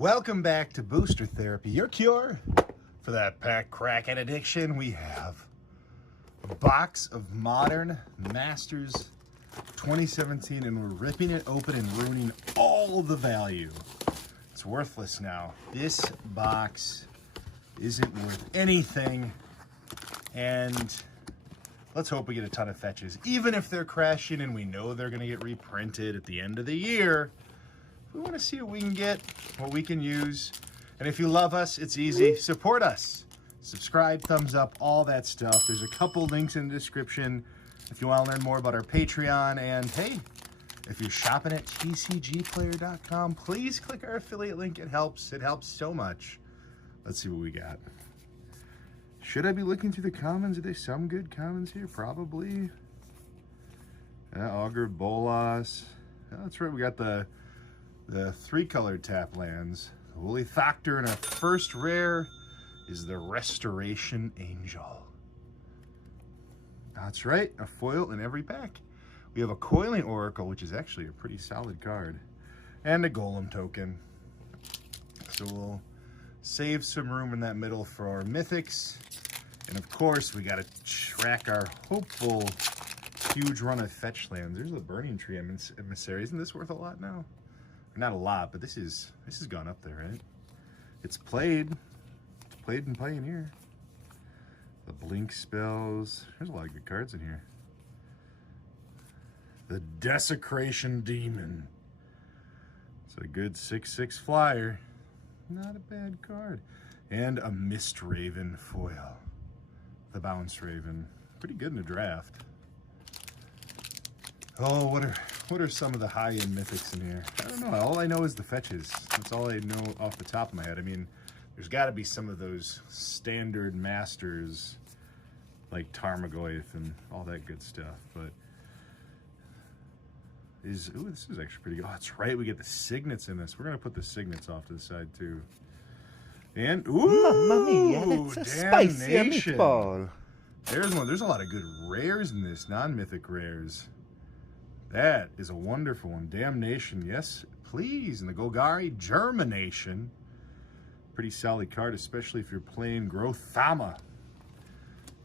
Welcome back to Booster Therapy, your cure for that pack cracking addiction. We have a box of Modern Masters 2017, and we're ripping it open and ruining all the value. It's worthless now. This box isn't worth anything, and let's hope we get a ton of fetches. Even if they're crashing and we know they're going to get reprinted at the end of the year, we want to see what we can get, what we can use. And if you love us, it's easy. Support us. Subscribe, thumbs up, all that stuff. There's a couple links in the description if you want to learn more about our Patreon. And hey, if you're shopping at tcgplayer.com, please click our affiliate link. It helps. It helps so much. Let's see what we got. Should I be looking through the commons? Are there some good commons here? Probably. Augur, Bolas. Oh, that's right. We got the three-colored tap lands. Holy Factor, and our first rare is the Restoration Angel. That's right, a foil in every pack. We have a Coiling Oracle, which is actually a pretty solid card, and a Golem token. So we'll save some room in that middle for our mythics. And of course, we got to track our hopeful huge run of Fetchlands. There's a Burning Tree Emissary. Isn't this worth a lot now? Not a lot, but this has gone up there, right? It's played in Pioneer. The Blink spells. There's a lot of good cards in here. The Desecration Demon. It's a good 6/6 flyer. Not a bad card. And a Mist Raven foil. The Bounce Raven. Pretty good in the draft. Oh, what are some of the high-end mythics in here? I don't know. All I know is the fetches. That's all I know off the top of my head. I mean, there's got to be some of those standard masters like Tarmogoyf and all that good stuff. But this is actually pretty good. Oh, that's right. We get the signets in this. We're gonna put the signets off to the side too. And Mamma mia, that's a spicy meatball. There's one. There's a lot of good rares in this, non-mythic rares. That is a wonderful one. Damnation, yes, please. And the Golgari, Germination. Pretty solid card, especially if you're playing Grothama.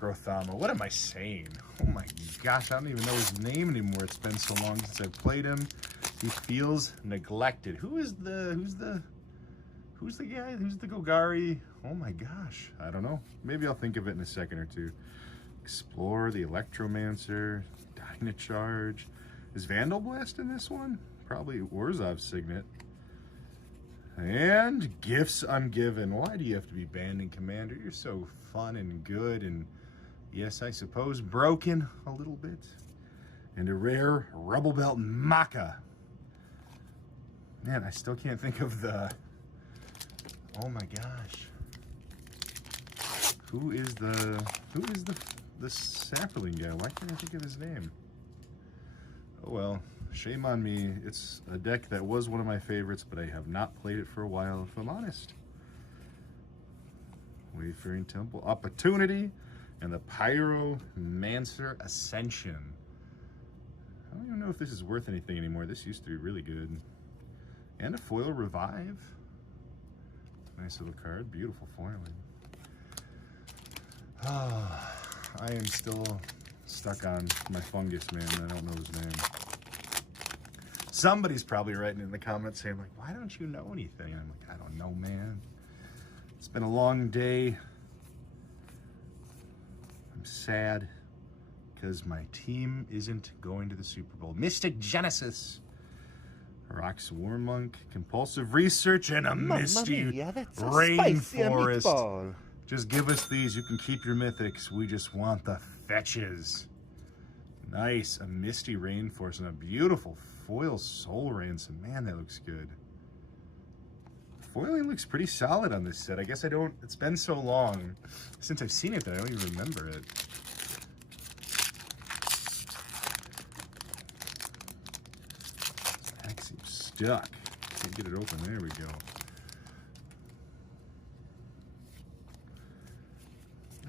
Grothama, what am I saying? Oh my gosh, I don't even know his name anymore. It's been so long since I've played him. He feels neglected. Who's the guy? Who's the Golgari? Oh my gosh, I don't know. Maybe I'll think of it in a second or two. Explorer, the Electromancer, Dynacharge. Is Vandal Blast in this one? Probably Orzhov's Signet. And Gifts Ungiven. Why do you have to be banned in Commander? You're so fun and good and, yes, I suppose, broken a little bit. And a rare Rebel Belt Maka. Man, I still can't think of the... Oh my gosh. Who is the Sapperling guy? Why can't I think of his name? Oh well, shame on me. It's a deck that was one of my favorites, but I have not played it for a while, if I'm honest. Wayfaring Temple, Opportunity, and the Pyromancer Ascension. I don't even know if this is worth anything anymore. This used to be really good. And a foil Revive. Nice little card, beautiful foiling. I am still stuck on my Fungus Man. I don't know his name. Somebody's probably writing in the comments saying, like, why don't you know anything? I'm like, I don't know, man. It's been a long day. I'm sad because my team isn't going to the Super Bowl. Mystic Genesis. Rock's Warmonk, Compulsive Research, and a Misty Rainforest. Just give us these. You can keep your mythics. We just want the fetches. Nice. A Misty Rainforest and a beautiful foil Soul Ransom. Man, that looks good. Foiling looks pretty solid on this set. I guess I don't... It's been so long since I've seen it that I don't even remember it. That seems stuck. Can't get it open. There we go.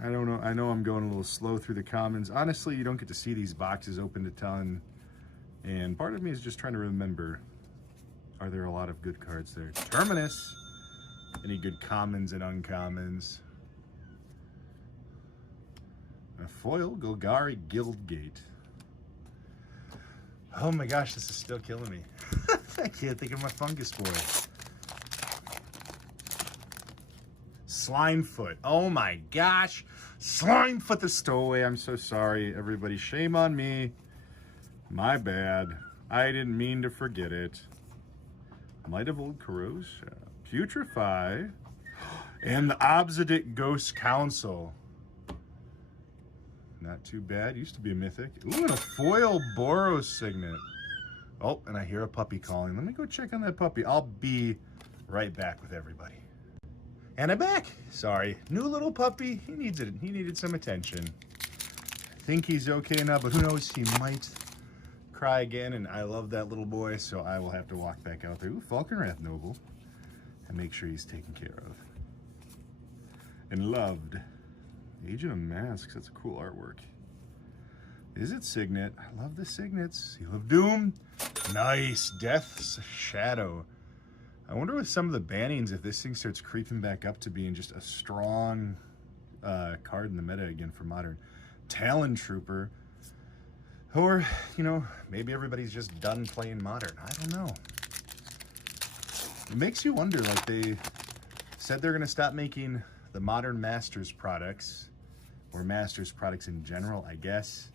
I don't know. I know I'm going a little slow through the commons. Honestly, you don't get to see these boxes opened a ton. And part of me is just trying to remember, are there a lot of good cards there? Terminus. Any good commons and uncommons? A foil Golgari Guildgate. Oh my gosh, this is still killing me. I can't think of my fungus boy. Slimefoot. Oh my gosh. Slimefoot the stowaway. I'm so sorry, everybody. Shame on me. My bad. I didn't mean to forget it. Might of Old Corrosion. Putrefy. And the Obsidic Ghost Council. Not too bad. Used to be a mythic. Ooh, and a foil Boros Signet. Oh, and I hear a puppy calling. Let me go check on that puppy. I'll be right back with everybody. And I'm back. Sorry. New little puppy. He needs it. He needed some attention. I think he's okay now, but who knows? He might cry again, and I love that little boy, so I will have to walk back out there. Ooh, Falconwrath Noble. And make sure he's taken care of. And loved. Agent of Masks. That's a cool artwork. Is it Signet? I love the Signets. Seal of Doom. Nice. Death's Shadow. I wonder with some of the bannings if this thing starts creeping back up to being just a strong card in the meta again for Modern. Talon Trooper. Or, you know, maybe everybody's just done playing Modern. I don't know. It makes you wonder, like they said they're going to stop making the Modern Masters products, or Masters products in general, I guess.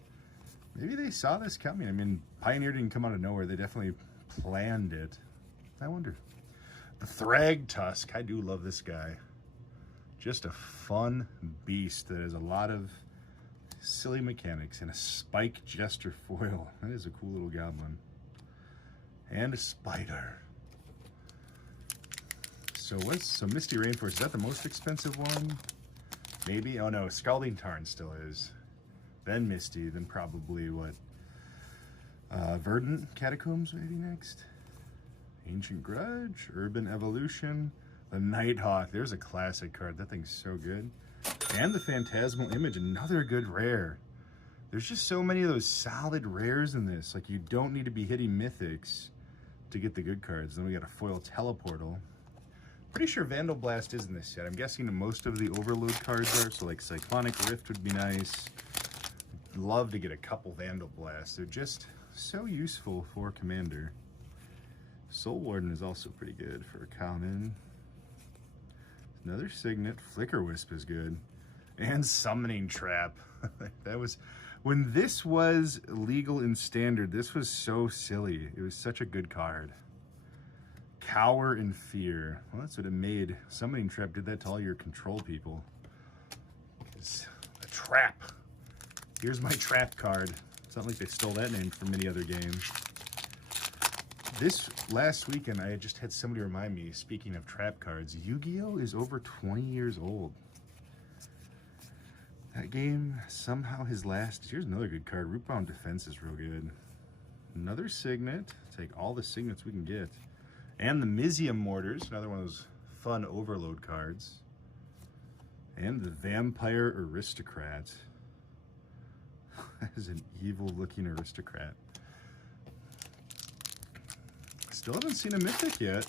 Maybe they saw this coming. I mean, Pioneer didn't come out of nowhere. They definitely planned it. I wonder. The Thrag Tusk. I do love this guy. Just a fun beast that has a lot of silly mechanics and a Spike Jester foil. That is a cool little goblin. And a spider. So Misty Rainforest, is that the most expensive one? Maybe? Oh no, Scalding Tarn still is. Then Misty, then probably what? Verdant Catacombs maybe next? Ancient Grudge, Urban Evolution, the Nighthawk. There's a classic card. That thing's so good. And the Phantasmal Image, another good rare. There's just so many of those solid rares in this. Like, you don't need to be hitting mythics to get the good cards. Then we got a foil Teleportal. Pretty sure Vandal Blast is in this set. I'm guessing most of the Overload cards are, so like Cyclonic Rift would be nice. Love to get a couple Vandal Blasts. They're just so useful for Commander. Soul Warden is also pretty good for a common. Another Signet. Flicker Wisp is good. And Summoning Trap. That was, when this was legal in Standard, this was so silly. It was such a good card. Cower in Fear. Well, that's what it made. Summoning Trap did that to all your control people. It's a trap. Here's my trap card. It's not like they stole that name from any other game. This last weekend, I just had somebody remind me, speaking of trap cards, Yu-Gi-Oh! Is over 20 years old. That game somehow has lasted. Here's another good card. Rootbound Defense is real good. Another Signet. Take all the Signets we can get. And the Mizium Mortars, another one of those fun Overload cards. And the Vampire Aristocrat. That is an evil-looking aristocrat. Still haven't seen a mythic yet.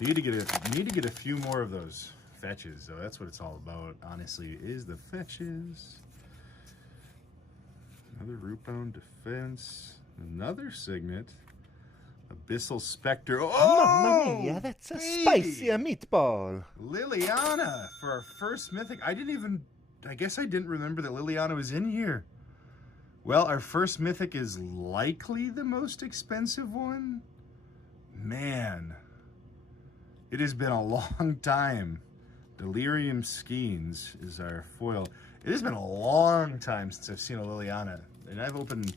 Need to get a few more of those fetches, though. That's what it's all about, honestly, is the fetches. Another Rootbound Defense. Another Signet. Abyssal Spectre. Oh, Mamma mia, that's a spicy meatball. Liliana for our first mythic. I guess I didn't remember that Liliana was in here. Well, our first mythic is likely the most expensive one. Man, it has been a long time. Delirium Skeins is our foil. It has been a long time since I've seen a Liliana, and I've opened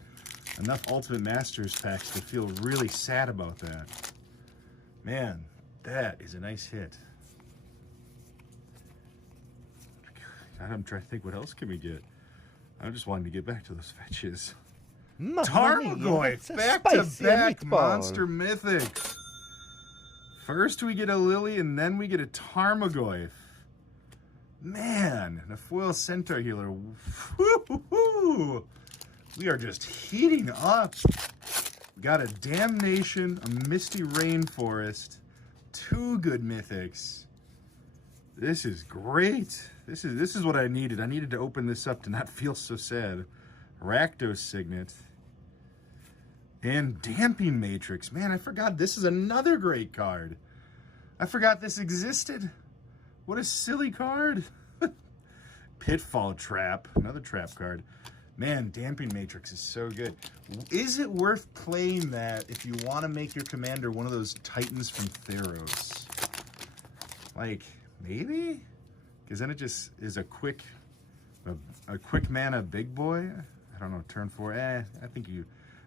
enough Ultimate Masters packs to feel really sad about that. Man, that is a nice hit. God, I'm trying to think, what else can we get? I'm just wanting to get back to those fetches. Tarmogoyf, back-to-back monster mythics. First we get a Lily, and then we get a Tarmogoyf. Man, and a foil Centaur Healer. Woo-hoo-hoo. We are just heating up. We got a Damnation, a Misty Rainforest, two good mythics. This is great. This is what I needed. I needed to open this up to not feel so sad. Rakdos Signet. And Damping Matrix. Man, I forgot this is another great card. I forgot this existed. What a silly card. Pitfall Trap. Another trap card. Man, Damping Matrix is so good. Is it worth playing that if you want to make your commander one of those Titans from Theros? Like, maybe? Because then it just is a quick mana big boy. I don't know, turn 4. I think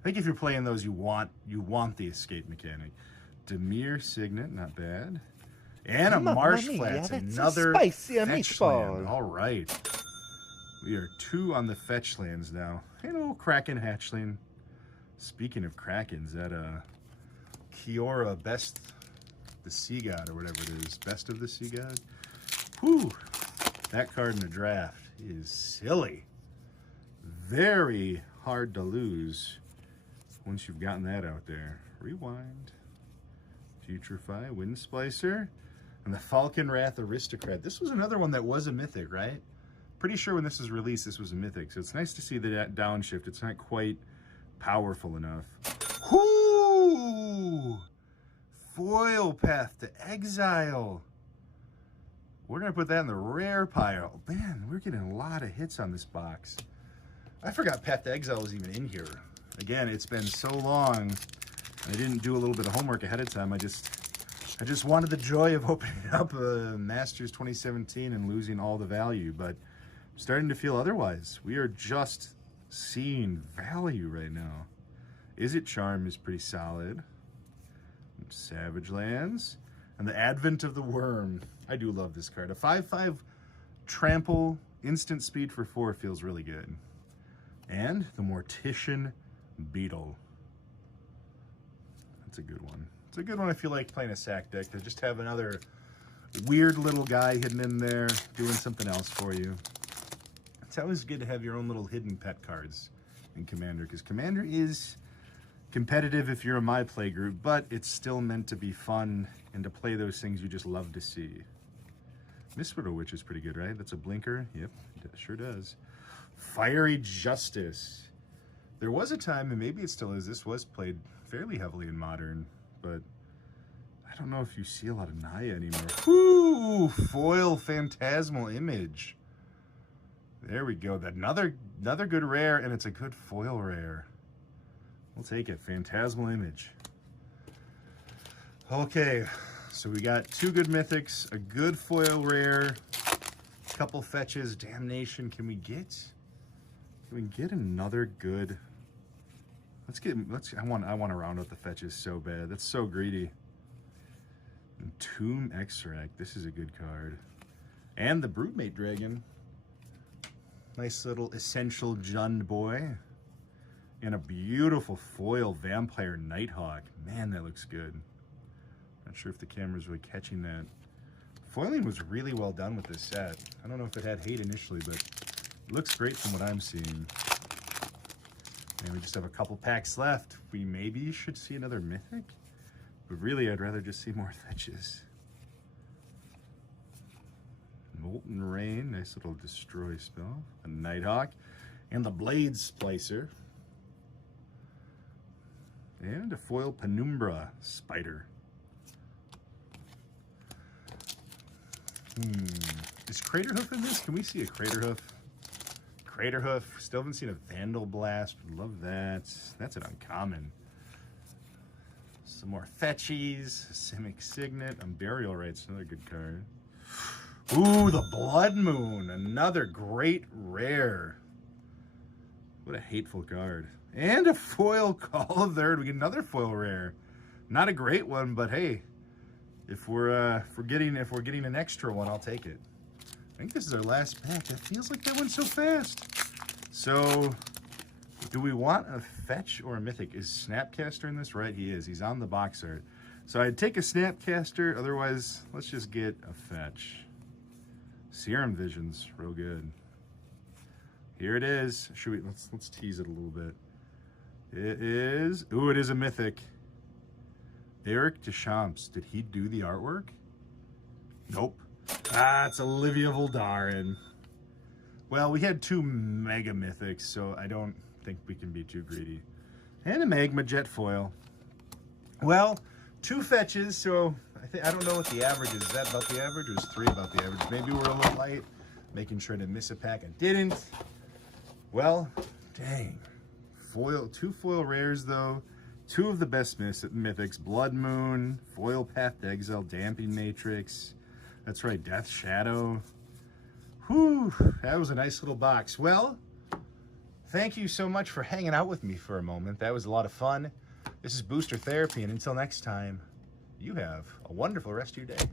if you're playing those, you want the escape mechanic. Demir Signet, not bad. And a Marsh Flats, another spicy Fetchland. All right. We are 2 on the Fetchlands now. Hello, Kraken Hatchling. Speaking of Krakens, that Kiora Best the Sea God, or whatever it is. Best of the Sea God. Whew. That card in the draft is silly. Very hard to lose once you've gotten that out there. Rewind. Putrefy, Wind Splicer, and the Falcon Wrath Aristocrat. This was another one that was a mythic, right? Pretty sure when this was released, this was a mythic. So it's nice to see the downshift. It's not quite powerful enough. Whoo! Foil Path to Exile. We're going to put that in the rare pile. Man, we're getting a lot of hits on this box. I forgot Path to Exile was even in here. Again, it's been so long. I didn't do a little bit of homework ahead of time. I just wanted the joy of opening up a Masters 2017 and losing all the value, but I'm starting to feel otherwise. We are just seeing value right now. Is It Charm is pretty solid. Savage Lands. And the Advent of the Worm. I do love this card. A 5/5 trample, instant speed for 4 feels really good. And the Mortician Beetle. That's a good one. It's a good one if you like playing a sack deck, to just have another weird little guy hidden in there doing something else for you. It's always good to have your own little hidden pet cards in Commander, because Commander is competitive if you're in my play group, but it's still meant to be fun and to play those things you just love to see. Mistwidow Witch is pretty good, right? That's a blinker. Yep, it sure does. Fiery Justice. There was a time, and maybe it still is, this was played fairly heavily in Modern, but I don't know if you see a lot of Naya anymore. Ooh, foil Phantasmal Image. There we go. Another good rare, and it's a good foil rare. We'll take it. Phantasmal Image. Okay, so we got 2 good mythics, a good foil rare, a couple fetches. Damnation. Can we get another good? I want to round out the fetches so bad. That's so greedy. Tomb Extract. This is a good card. And the Broodmate Dragon. Nice little essential Jund boy. And a beautiful foil Vampire Nighthawk. Man, that looks good. Not sure if the camera's really catching that. Foiling was really well done with this set. I don't know if it had hate initially, but it looks great from what I'm seeing. And we just have a couple packs left. We maybe should see another mythic, but really I'd rather just see more fetches. Molten Rain, nice little destroy spell. A Nighthawk, and the Blade Splicer. And a foil Penumbra Spider. Is Craterhoof in this? Can we see a Craterhoof? Craterhoof. Still haven't seen a Vandal Blast. Would love that. That's an uncommon. Some more fetchies. Simic Signet. Burial Rites. Another good card. Ooh, the Blood Moon. Another great rare. What a hateful card. And a foil Call of the Earth. We get another foil rare. Not a great one, but hey, if we're getting an extra one, I'll take it. I think this is our last pack. That feels like that went so fast. So, do we want a fetch or a mythic? Is Snapcaster in this? Right, he is. He's on the box art. So I'd take a Snapcaster. Otherwise, let's just get a fetch. Serum Vision's real good. Here it is. Should we? Let's tease it a little bit. It is. Ooh, it is a mythic. Eric Deschamps. Did he do the artwork? Nope. Ah, it's Olivia Voldaren. Well, we had 2 Mega Mythics, so I don't think we can be too greedy. And a Magma Jet foil. Well, 2 fetches, so I don't know what the average is. Is that about the average, or is 3 about the average? Maybe we're a little light, making sure to miss a pack. I didn't. Well, dang. 2 foil rares, though. 2 of the best mythics. Blood Moon, Foil Path to Exile, Damping Matrix. That's right, Death Shadow. Whew, that was a nice little box. Well, thank you so much for hanging out with me for a moment. That was a lot of fun. This is Booster Therapy, and until next time, you have a wonderful rest of your day.